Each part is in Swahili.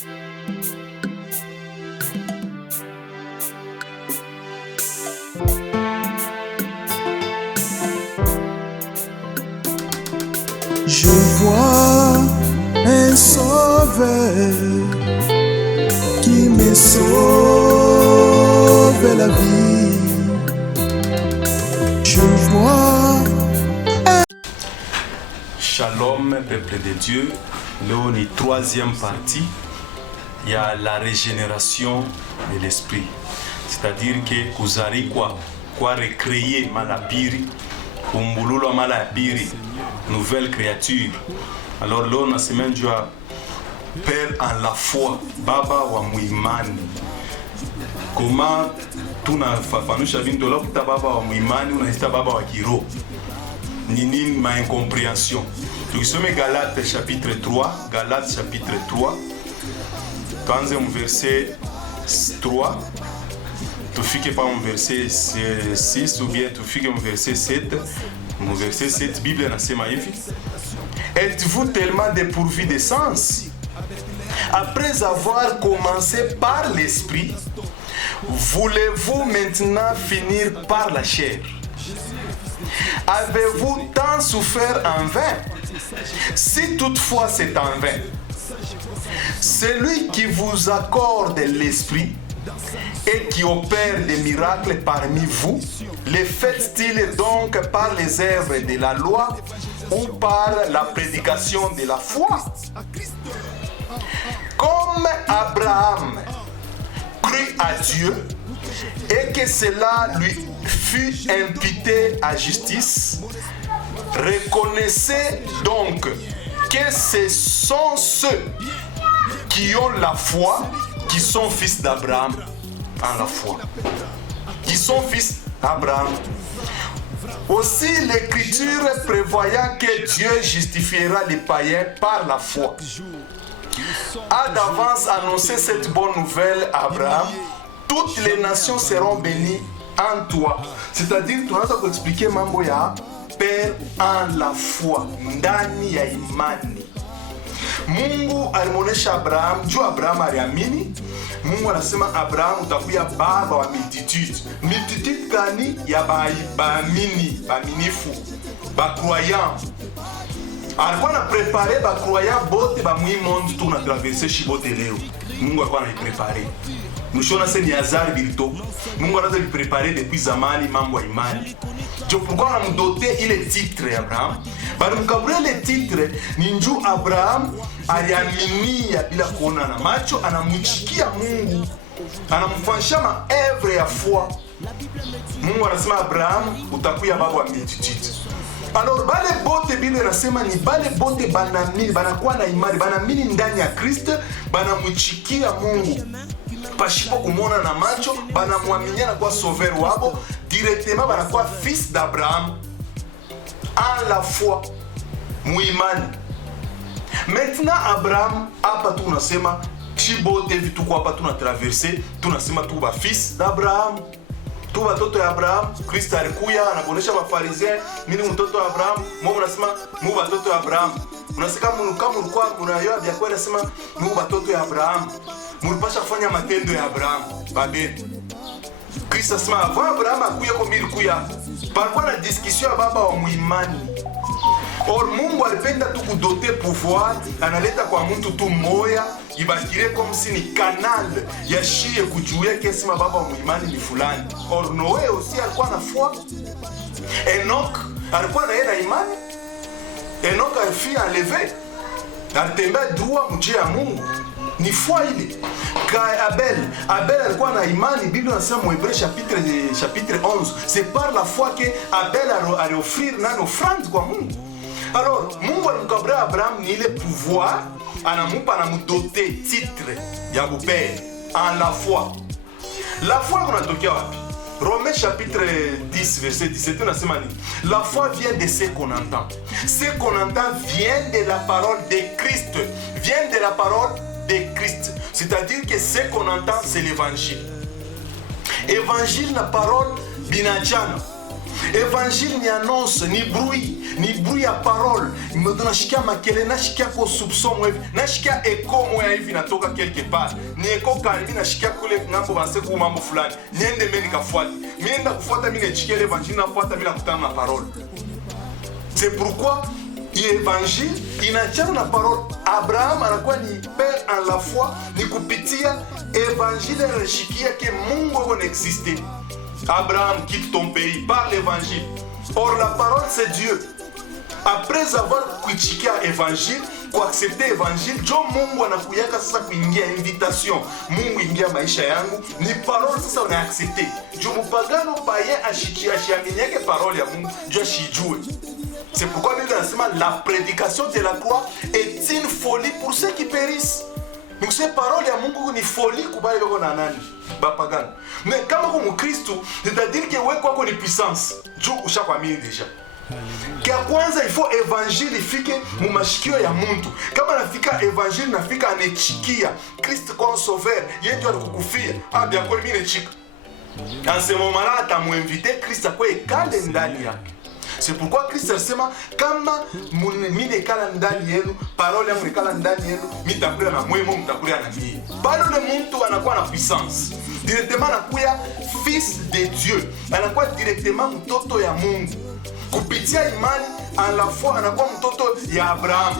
Je vois un sauveur qui me sauve la vie. Je vois Shalom, peuple de Dieu. Leo ni troisième partie. Il y a la régénération de l'esprit. C'est-à-dire que kuzari kwa recréer malapiri, kumbululwa malapiri, nouvelle créature. Alors leo nasema njua Père en la foi, baba wa muimani. Comment tunafafanusha vintu la kuta baba wa muimani unaita baba wa kiroho. Nini ma incompréhension. Tukisome Galates chapitre 3, Galates chapitre 3. Tuanze verset 3. Tufike pa verset 6 ou bien tufike verset 7. Mon verset 7, Bible nasema hivi. Êtes-vous tellement dépourvu de sens? Après avoir commencé par l'esprit, voulez-vous maintenant finir par la chair? Avez-vous tant souffert en vain? Si toutefois c'est en vain, celui qui vous accorde l'esprit et qui opère des miracles parmi vous, les fait-il donc par les œuvres de la loi ou par la prédication de la foi? Comme Abraham crut à Dieu et que cela lui fut imputé à justice, reconnaissez donc que ce sont ceux qui ont la foi qui sont fils d'Abraham en la foi. Qui sont fils d'Abraham. Aussi l'Écriture prévoyant que Dieu justifiera les païens par la foi, a d'avance annoncé cette bonne nouvelle à Abraham: toutes les nations seront bénies en toi. C'est-à-dire, tu as expliqué mambo ya Père en la foi, ndani ya imani. Mungu alimuonesha Abraham, juu Abraham aliamini. Mungu anasema Abraham utakuwa baba wa multitude. Multitude gani? Ya baamini, baaminifu, bakroyant. Alikuwa na prepare bakroyant bote ba mwi monde tu na traverser shibote leo. Mungu alikuwa anaiprepare. Mshona se ni hazard bilito. Mungu anaanza kuprepare depuis zamani mambo ya imani. Je pourquoi on a doté ile titre Abraham. Bali mkabure ile titre ni njoo Abraham aliaminia bila kuona na macho, anamuchikia Mungu, anamfanyisha maevre ya foi. Mungu anasema Abraham utakuwa baba wa multitude. Alors bale bote Biblia inasema ni bale bote banamini, banakuwa na imani, banamini ndani ya Kristo, banamuchikia Mungu pashipo kumona na macho, banamwaminia na kuwa sauveur wabo, directement banakuwa fils d'Abraham en la foi, muimani. Maintenant Abraham hapa tu unasema chibote vitu kwa hapa tuna traverser, tunasema tu ba fils d'Abraham, tu watoto ya Abraham. Kristo alikuya anabonesha mafarizien, mimi mtoto wa Abraham, mimi unasema mu watoto wa Abraham. Unasema kama ulikuwa unayoa vya kweli, nasema mu watoto ya Abraham. Mulipasha kufanya matendo ya Abraham. Babe. Kristo asema avant Abraham akuya kwa milikuya. Palikuwa na discussion ya baba wa muimani. Or Mungu alipenda tu kudote pouvoir, analeta kwa mtu tu moya, ibakire comme si ni canal ya shie kujuye kesima baba wa muimani ni fulani. Or Noé aussi alikuwa na foi. Enoch alikuwa na yeye imani. Enoch alifia enlevé. Alitembea droit mjia ya Mungu. Ni foi ile. Ka Abel alikuwa na imani. Biblia inasema mu Hébreux chapitre 11, c'est par la foi que Abel a offrir nano offrande kwa Mungu. Alors Mungu alimkabria Abraham ni ile pouvoir, anamupa na mudote titre ya bupere en la foi. La foi kunatokea wapi? Romains chapitre 10 verset 17 unasema nini? La foi vient de ce qu'on entend. Ce qu'on entend vient de la parole de Christ. Vient de la parole de Christ. C'est-à-dire que ce qu'on entend, c'est l'évangile. Évangile, la parole binajana. Évangile ni annonce, ni bruit ya parole. Tunashikia makele, nashikia ko soupçon mwe, nashikia eko mwe hivi natoka quelque part. Ni eko kalimi nashikia kule ngambo banse ku mambo fulani. Niende mimi nikafuata. Mimi nenda kufuata mimi nechikia l'évangile nafuata mimi nakutana na parole. C'est pourquoi l'évangile inachana na parole. Abraham anakuwa ni père en la foi, ni kupitia évangile anashikia ke Mungu existe. Abraham quitte ton pays par l'évangile. Or la parole c'est Dieu. Après avoir kuitikia évangile, kuaccepter évangile, jo Mungu anakuyaka sasa kuingia invitation. Mungu ingia maisha yangu, ni parole sasa unaaccepter. Jo mupagano paye ashiaminiake parole ya Mungu, jo shijue. C'est pourquoi Bible dit la prédication de la croix est une folie pour ceux qui périssent. Donc ces paroles ya Mungu ni folie kubali bako na nani? Bapagano. Mais kama kwa Mkristo, c'est-à-dire que wewe kwako ni puissance. Juu ushakwamini deja. Kia kwanza il faut évangile ifike mu mashikio ya muntu. Kama nafika évangile nafika anechikia Kristo kwa sauveur, yeye ndio alikukufia. Ah bien kwa mimi nechika. En ce moment-là atamuinviter Kristo kwa ekale ndani yake. C'est pourquoi Christ alisema kama mimi nekala ndani yenu, parole yangu nekala ndani yenu, mitakulia na mwemo, mtakulia na mimi. Bado le muntu anakuwa na puissance. Directement anakuwa fils de Dieu. Anakuwa directement mtoto ya Mungu. Kupitia imani en la foi anakuwa mtoto ya Abraham.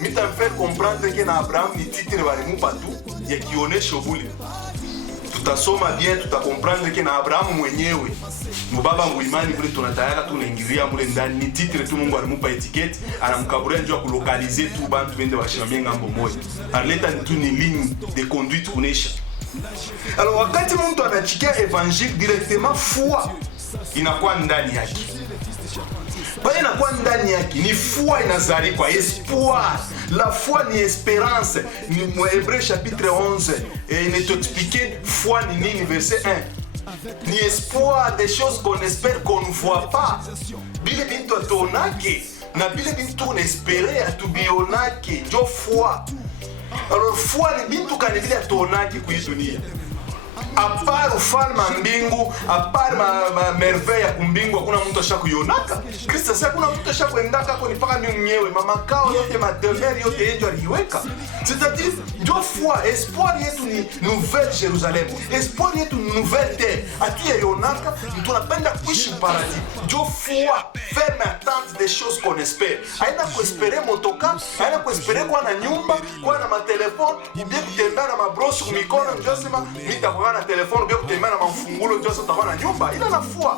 Mita me faire comprendre que na Abraham ni titre balimupa tu ya kionyesho bule. Tutasoma bien, tutakomprendre que na Abraham mwenyewe mubaba muimani vile tunatayaka tunaingilia mule ndani ni titre tu Mungu alimupa etiketi anamkaburia njoo kulokalize tu bantu bende bashimamia ngambo moja aleta tu ni ligne de conduite kunesha. Alors wakati mtu anachikia evangile directement foi inakuwa ndani yake. Bali inakuwa ndani yake ni foi inazali kwa espoir. La foi ni espérance. Ni mu Hébreux chapitre 11 et il est expliqué foi ni nini verset 1. Ni espoir des choses qu'on espère qu'on ne voit pas. Bile bintu atonake na bile bintu unespere atubionake jo foi. Alors foi ni bintu kanibile atonake kwa dunia. À part ufalme mbingu, à part ma merveille ya kumbingu hakuna mtu ashakuyonaka. Kristo sasa kuna mtu ashakwendaka kwa nipaka mimi mwenyewe mama kao yote mademeure yote yeye aliweka. C'est-à-dire ndio foi, espoir yetu ni nouvelle Jerusalem. Espoir yetu ni nouvelle terre. Atuye yonaka, tunapenda kuishi paradis. Ndio foi, ferme attente des choses qu'on espère. Haina kuespere motoka, haina kuespere kwa na nyumba, kwa na matelefone, bien kutembea na mabroshi kumikono ndio sema mitakuwa na telefone bien kutembea na mafungulo ndio sasa utakuwa na nyumba. Ila na foi.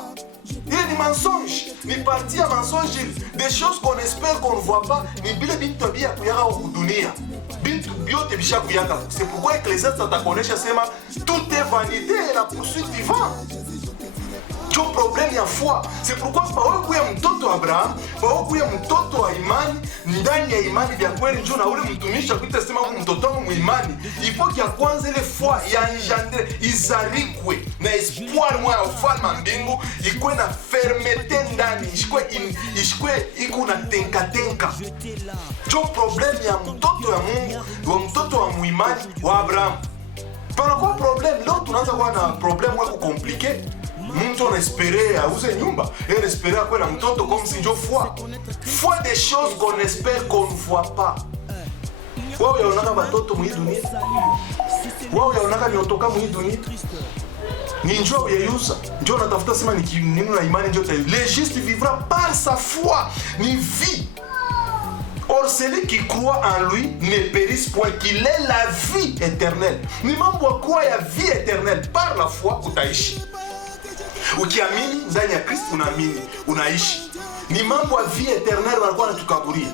Il est du mensonge, ni parti à mensonge, des choses qu'on espère qu'on ne voit pas, ni bile bintu bia kuyaka au dunia. Bintu biote bisha kuyaka. C'est pourquoi Ecclésiaste atakonesha sema tout est vanité et la poursuite du vent. Ndio problème ya foi. C'est pourquoi pawe kuya mtoto Abraham, pawe kuya mtoto wa imani, ndani ya imani vya kweli njoo na ule mtumishi akuita sema huyu mtoto wangu muimani. Il faut qu'il kwanza ile foi ya engendre izarikwe na espoir mwa ya ufalme mbingu ikwe na fermeté ndani, ishikwe iko na tenka. Ndio problème ya mtoto ya Mungu, wa mtoto wa muimani wa Abraham. Pana kwa problème, leo tunaanza kuwa na problème wako compliqué. Mtu anespérer auze nyumba, et espérer akwe na mtoto comme si ndio foi. Foi des choses qu'on espère qu'on ne voit pas. Wao yaonaka batoto mu dunia. Wao yaonaka nyotoka mu dunia. Ni njoo yeyusa. Njoo natafuta sema ni nini na imani njoo. Le juste vivra par sa foi, ni vie. Or celui qui croit en lui ne périsse point, qu'il ait la vie éternelle. Ni mambo ya kuwa ya vie éternelle par la foi utaishi. Ukiamini ndani ya Kristo unaamini, unaishi. Ni mambo ya vie éternelle wanakuwa natukaburia.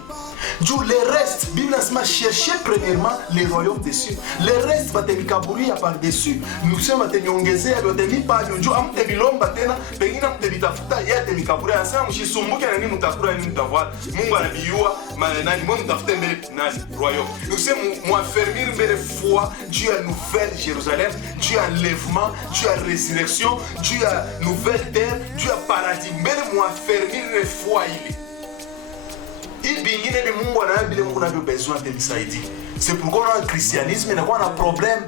Juu le reste, Bible nasema cherchez premièrement les royaumes des cieux. Le reste batemikaburia par-dessus. Nous sommes bateniongezea batemipa njoo amtebilomba tena, pengine amtebitafuta yeye atemikaburia. Anasema mshisumbuke na nini mtakula nini mtavala. Mungu anabiua nani Mungu mtafute mbele nani royaume. Nous sommes moi affermir mbele foi, Dieu a nouvelle Jérusalem, Dieu a enlèvement, Dieu a résurrection, Dieu a nouvelle terre, Dieu a paradis. Mbele moi affermir foi ile. Ibingine bi Mungu anabile Mungu nabyo besoin de misaidi. C'est pourquoi le christianisme n'a pas un problème.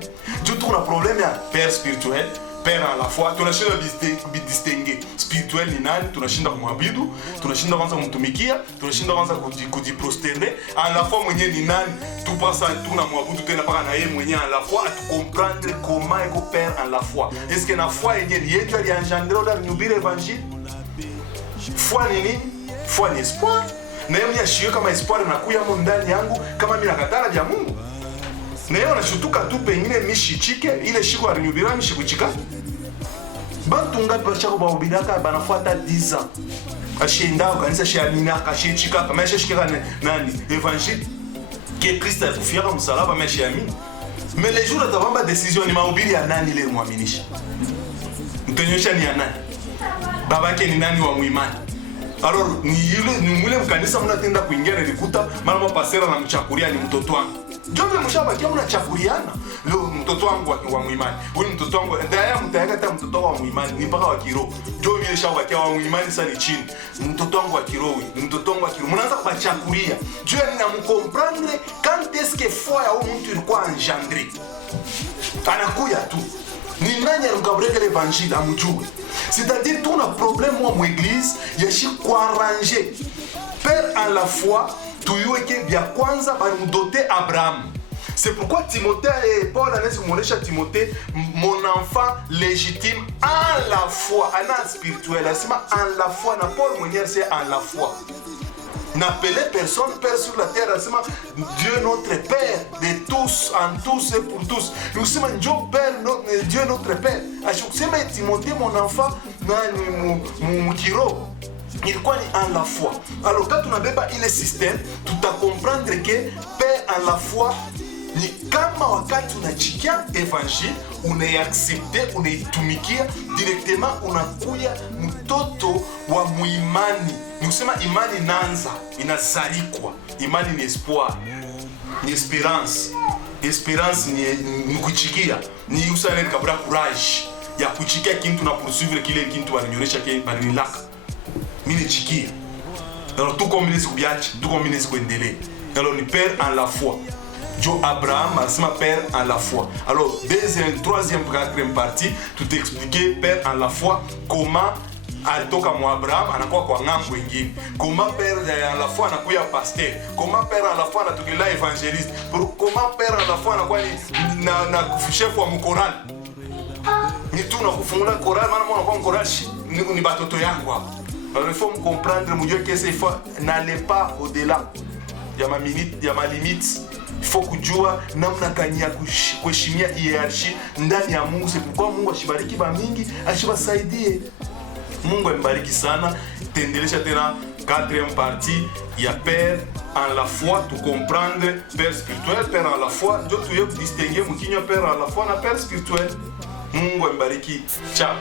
Du tout un problème à père spirituel, père en la foi. Tunashinda distinguer spirituel ni nani, tunashinda kumwabudu, tunashinda kwanza kumtumikia, tunashinda kwanza kujiprosterner. En la foi mwenye ni nani, tupasa tunamwabudu tena paka na yeye mwenye en la foi, atu comprendre comment eko père en la foi. Est-ce que na foi yenye ni yetu aliengendrer dans nyubire évangile? Foi ni nini? Foi ni espoir. Na yeye mnyashio kama espoir nakuya mo ndani yangu kama mimi nakatala vya Mungu. Na yeye anashutuka tu pengine mishichike ile shiko alinyubira mishikuchika. Bantu ngapi bashako baubidaka banafuata 10 ans. Ashinda kanisa shamina kashichika kama shishika nani évangile que Christ a souffert comme ça là ba meshami. Mais les jours d'avoir décision ni mahubiri ya nani ile muaminisha. Mtonyesha ni ya nani? Babake ni nani wa muimani? Alors ni mule mkanisa mnatenda kuingia nilikuta mara pasera na mchakuria ni mtoto wangu. Jombe mshabaki mnachakuriana. Leo mtoto wangu wa muimani. Huyu mtoto wangu ndaya mtayaka hata mtoto wa muimani ni mpaka wa kiroho. Jombe ile shabaki wa muimani sasa ni chini. Mtoto wangu wa kiroho, mtoto wangu wa kiroho. Mnaanza kubachakuria. Dieu na mcomprendre quand est-ce que foi ya huyu mtu ilikuwa engendré. Anakuya tu. Ni nani alikabreka l'évangile amjue. C'est-à-dire tout un problème moi mon église yashi kuarranger. Père en la foi, tuyueke vya kwanza balimdote Abraham. C'est pourquoi Timothée et Paul anasimonyesha Timothée mon enfant légitime en la foi, en spirituel, asima en la foi na Paul mwenyewe c'est en la foi. N'appelez personne Père sur la terre, asima Dieu notre Père de tous, en tous et pour tous. Nous sommes Dieu Père, Dieu notre Père. Asema Timothée mon enfant nani mukiro. Ilikuwa ni en la foi. Alors quand tunabeba ile système, tutakomprendre que Père en la foi ni kama wakati unachikia evangile, unaiaccepte, unaitumikia directement, unakuya mtoto wa muimani. Nikusema imani nanza, inazalikwa. Imani ni espoir, ni esperance. Esperance ni kuchikia, ni usane kabla courage ya kuchikia kintu na poursuivre kile kintu walinyoresha kile balinilaka. Mine chikia. Alors tout comme les kubiachi, tout comme les kuendelea. Alors ni père en la foi. Joe Abraham, c'est ma père en la foi. Alors, deuxième, troisième, quatrième partie, tout expliquer père en la foi, comment alitoka mwa Abraham anakuwa kwa ngambo ingine. Comment père en la foi anakuwa pasteur. Comment père en la foi anatokela évangéliste. Comment père en la foi anakuwa na chef wa mkoral. Ni tu na kufungula koral maana mwana kwa mkoral ni batoto yangu hapo. Alors il faut me comprendre mon Dieu que ces fois n'allez pas au-delà. Il y a ma limite. Il faut kujua namna gani ya kuheshimia hierarchy ndani ya Mungu. C'est pourquoi Mungu ashibariki ba mingi, ashibasaidie. Mungu ambariki sana. Tendelesha tena quatrième partie ya père en la foi, tu comprendre père spirituel, père en la foi, ndio tuye distinguer mkinyo père en la foi na père spirituel. Mungu ambariki. Ciao.